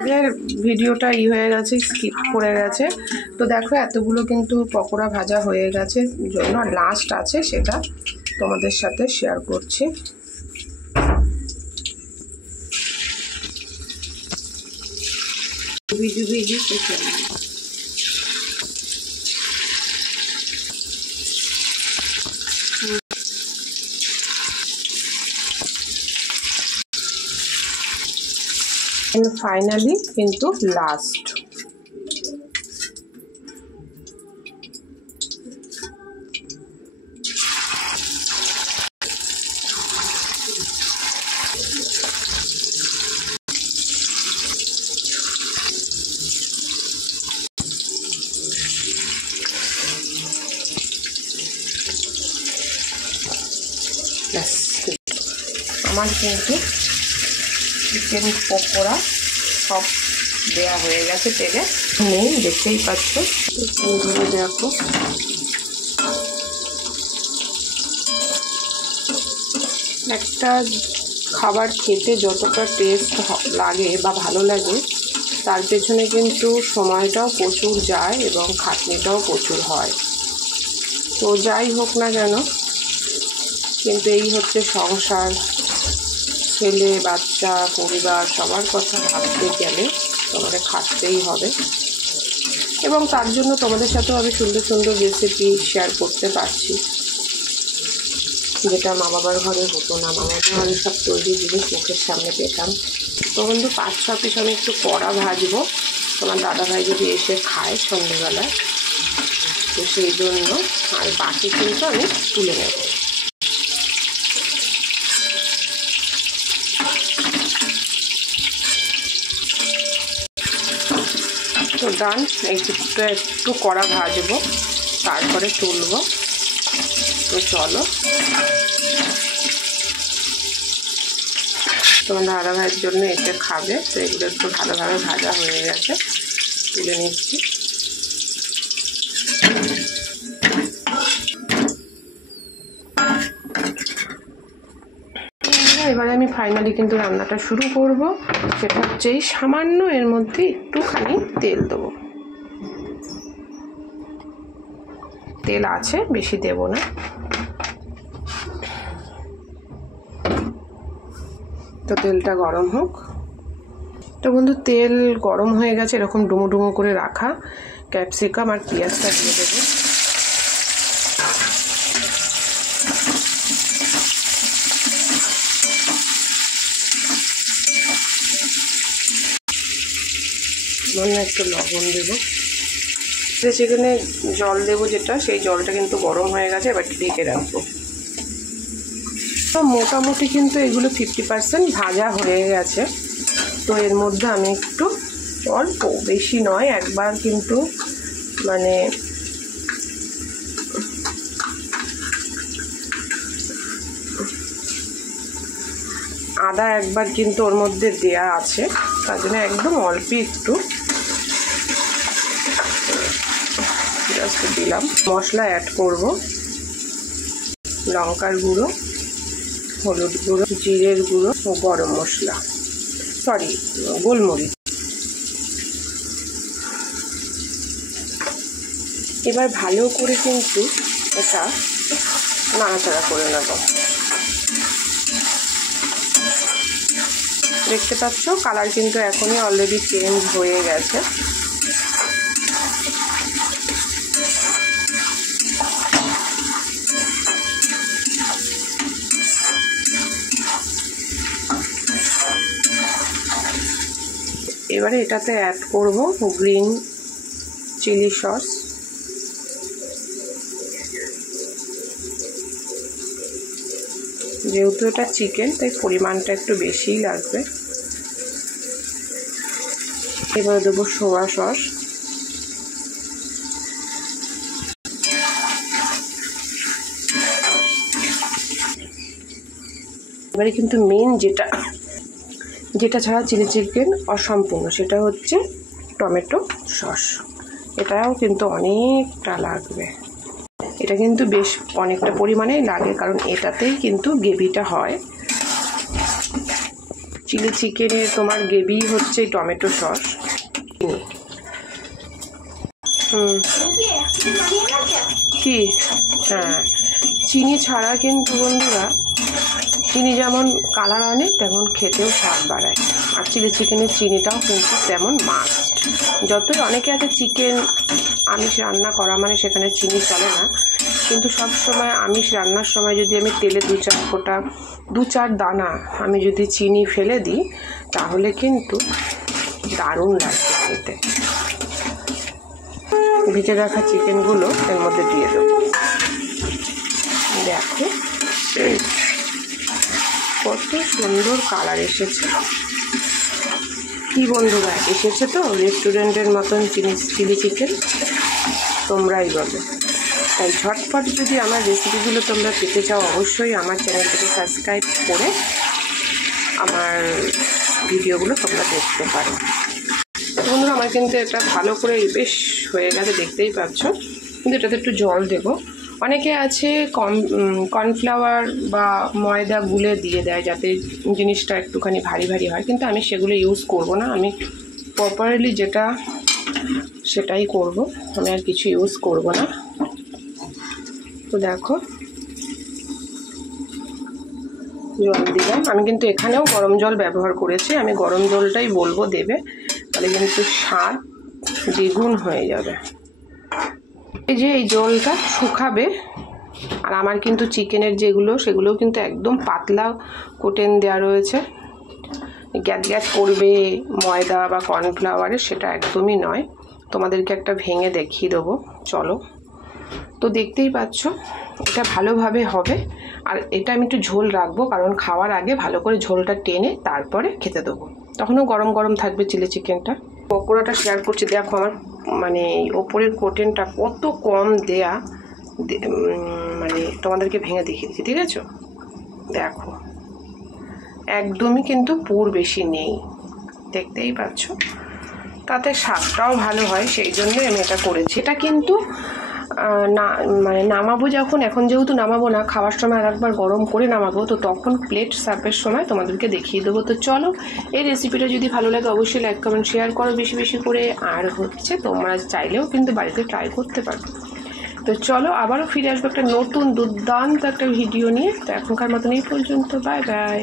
এর ভিডিওটা হয়ে গেছে, স্কিপ করে গেছে। তো দেখো এতগুলো কিন্তু পকোড়া ভাজা হয়ে গেছে, জন্য লাস্ট আছে সেটা তোমাদের সাথে শেয়ার করছি। ফাইনালি কিন্তু লাস্ট আমার কিন্তু চিকেন পকোড়া সব দেয়া হয়ে গেছে তেলে, নেই দেখতেই পাচ্ছ। দেখো একটা খাবার খেতে যতটা টেস্ট লাগে বা ভালো লাগে, তার পেছনে কিন্তু সময়টাও প্রচুর যায় এবং খাটনিটাও প্রচুর হয়। তো যাই হোক না কেন, কিন্তু এই হচ্ছে সংসার, ছেলে বাচ্চা পরিবার সবার কথা ভাবতে গেলে তোমাদের খাটতেই হবে, এবং তার জন্য তোমাদের সাথেও আমি সুন্দর সুন্দর রেসিপি শেয়ার করতে পারছি, যেটা মা বাবার ঘরে হতো না। মা বাবার ঘরে সব তৈরি জিনিস মুখের সামনে পেতাম। তো কিন্তু 5-6 পিস আমি একটু কড়া ভাজবো, তোমার দাদাভাই যদি এসে খায় সন্ধ্যেবেলায়, তো সেই জন্য। আর বাকি কিন্তু আমি তুলে নেব। তো ডান, এইটুকুটা একটু কড়া ভাজবো, তারপরে তুলবো। তো চলো, তোমার দাদা ভাইয়ের জন্য এটা খাবে, তো এগুলো একটু ভালোভাবে ভাজা হয়ে গেছে, তুলে নিচ্ছি। এবারে আমি ফাইনালি কিন্তু রান্নাটা শুরু করব। সেটা হচ্ছে এই সামান্য এর মধ্যে একটুখানি তেল দেবো। তেল আছে, বেশি দেব না। তো তেলটা গরম হোক। তো বন্ধু, তেল গরম হয়ে গেছে। এরকম ডুমো ডুমো করে রাখা ক্যাপসিকাম আর পেঁয়াজটা দিয়ে দেবো। একটু লবণ দেবো। সেখানে জল দেবো, যেটা সেই জলটা কিন্তু গরম হয়ে গেছে। এবার ঢেকে রাখবো। তো মোটামুটি কিন্তু এগুলো 50% ভাজা হয়ে গেছে। তো এর মধ্যে আমি একটু অল্প, বেশি নয়, একবার কিন্তু মানে আদা একবার কিন্তু ওর মধ্যে দেয়া আছে, তার জন্য একদম অল্প একটু জাস্ট দিলাম। মশলা অ্যাড করব, লঙ্কার গুঁড়ো, হলুদ গুঁড়ো, জিরের গুঁড়ো ও গরম মশলা, গোলমরিচ। এবার ভালো করে কিন্তু এটা নাড়াচাড়া করে নেব। দেখতে পাচ্ছ কালার কিন্তু এখনই অলরেডি চেঞ্জ হয়ে গেছে। এবারে এটাতে অ্যাড করব গ্রিন চিলি সস, যেহেতু এটা চিকেন তাই পরিমাণটা একটু বেশিই লাগবে। এবারে দেবো সোয়া সস, এবারে কিন্তু মেন যেটা ছাড়া চিলি চিকেন অসম্পূর্ণ, সেটা হচ্ছে টমেটো সস। এটাও কিন্তু অনেকটা লাগবে। এটা কিন্তু বেশ অনেকটা পরিমাণেই লাগে, কারণ এটাতেই কিন্তু গ্রেভিটা হয়। চিলি চিকেনের তোমার গ্রেভি হচ্ছে টমেটো সস। কি? হ্যাঁ, চিনি ছাড়া কিন্তু বন্ধুরা, চিনি যেমন কালার আনে তেমন খেতেও স্বাদ বাড়ায়। আর চিলি চিকেনের চিনিটাও কিন্তু তেমন মাস্ট। যতই অনেকে আছে চিকেন আমিষ রান্না করা মানে সেখানে চিনি চলে না, কিন্তু সব সময় আমিষ রান্নার সময় যদি আমি তেলে 2-4 ফোঁটা 2-4 দানা আমি যদি চিনি ফেলে দিই তাহলে কিন্তু দারুণ লাগবে খেতে। ভেজে রাখা চিকেনগুলো এর মধ্যে দিয়ে দেবো। দেখো কত সুন্দর কালার এসেছে। কি বন্ধুরা, এসেছে তো রেস্টুরেন্টের মতন চিলি চিকেন? তোমরাই বলো। তাই ঝটপট যদি আমার রেসিপিগুলো তোমরা পেতে চাও অবশ্যই আমার চ্যানেলটাকে সাবস্ক্রাইব করে আমার ভিডিওগুলো তোমরা দেখতে পারো। বন্ধুরা, আমার কিন্তু এটা ভালো করে বেশ হয়ে গেছে, দেখতেই পাচ্ছ। কিন্তু এটাতে একটু জল দেবো। অনেকে আছে কর্নফ্লাওয়ার বা ময়দা গুলে দিয়ে দেয় যাতে জিনিসটা একটুখানি ভারী ভারী হয়, কিন্তু আমি সেগুলো ইউজ করব না। আমি প্রপারলি যেটা সেটাই করব, আমি আর কিছু ইউজ করব না। তো দেখো জল দিলাম। আমি কিন্তু এখানেও গরম জল ব্যবহার করেছি। আমি গরম জলটাই বলবো দেবে, তাহলে কিন্তু স্বাদ দ্বিগুণ হয়ে যাবে। এই যে এই জলটা শুকাবে। আর আমার কিন্তু চিকেনের যেগুলো সেগুলোও কিন্তু একদম পাতলা কোটেন দেওয়া রয়েছে। গ্যাট গ্যাট করবে ময়দা বা কর্নফ্লাওয়ারের, সেটা একদমই নয়। তোমাদেরকে একটা ভেঙে দেখিয়ে দেবো, চলো। তো দেখতেই পাচ্ছ এটা ভালোভাবে হবে। আর এটা আমি একটু ঝোল রাখবো, কারণ খাওয়ার আগে ভালো করে ঝোলটা টেনে তারপরে খেতে দেবো। তখনও গরম গরম থাকবে চিলি চিকেনটা। পকোড়াটা শেয়ার করছি। দেখো আমার মানে ওপরের কোটেনটা কত কম দেয়া, মানে তোমাদেরকে ভেঙে দেখিয়ে দিচ্ছি, ঠিক আছে? দেখো একদমই কিন্তু পুর বেশি নেই, দেখতেই পাচ্ছ। তাতে স্বাদটাও ভালো হয়, সেই জন্যই আমি এটা করেছি। এটা কিন্তু না মানে নামাবো যখন, এখন যেহেতু নামাবো না, খাওয়ার সময় আর একবার গরম করে নামাবো, তো তখন প্লেট সার্ভের সময় তোমাদেরকে দেখিয়ে দেবো। তো চলো, এই রেসিপিটা যদি ভালো লাগে অবশ্যই লাইক কমেন্ট শেয়ার করো বেশি বেশি করে। আর হচ্ছে তোমরা চাইলেও কিন্তু বাড়িতে ট্রাই করতে পারো। তো চলো, আবারও ফিরে আসবো একটা নতুন দুর্দান্ত একটা ভিডিও নিয়ে। তো এখনকার মতন এই পর্যন্ত, বাই বাই।